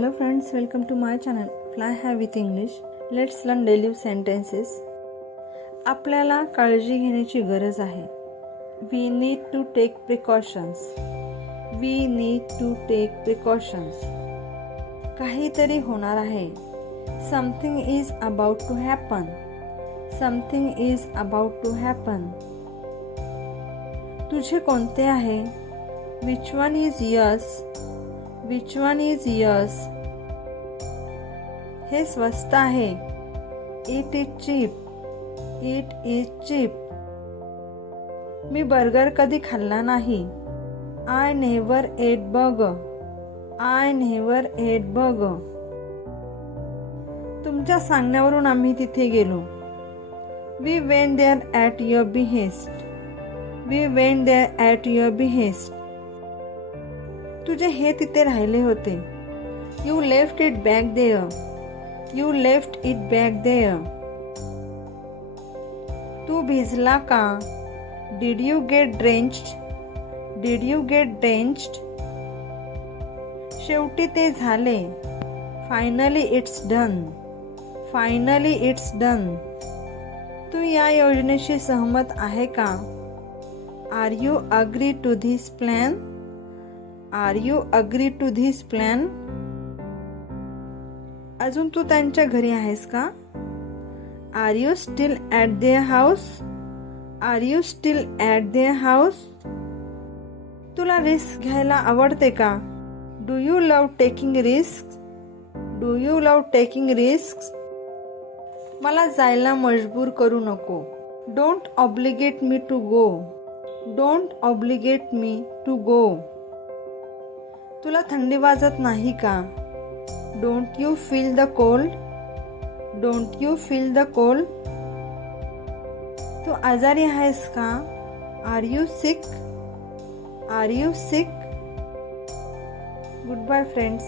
Hello friends, welcome to my channel Fly High with English. Let's learn daily sentences. आपल्याला काळजी घेण्याची गरज आहे. We need to take precautions. We need to take precautions. काहीतरी होणार आहे. Something is about to happen. Something is about to happen. तुझे कोणते आहे? Which one is yours? Which one is yours? हे स्वस्त आहे. It is cheap. It is cheap. Me burger कधी खाल्ला नाही. I never ate burger. I never ate burger. तुमच्या सांगण्यावरून आम्ही तिथे गेलो. We went there at your behest. We went there at your behest. तुझे हे तिथे राहिले होते. You left it back there. You left it back there. तू भिजला का? Did you get drenched? Did you get drenched? शेवटी ते झाले. Finally it's done. Finally it's done. तू या योजनेशी सहमत आहे का? Are you agree to this plan? Are you agree to this plan? अजून तू त्यांच्या घरी आहेस का? Are you still at their house? Are you still at their house? तुला रिस्क घ्यायला आवडते का? Do you love taking risks? Do you love taking risks? मला जायला मजबूर करू नको. Don't obligate me to go. Don't obligate me to go. तुला थंडी वाजत नाही का? Don't you feel the cold? Don't you feel the cold? तू आजारी आहेस का? Are you sick? Are you sick? Goodbye friends.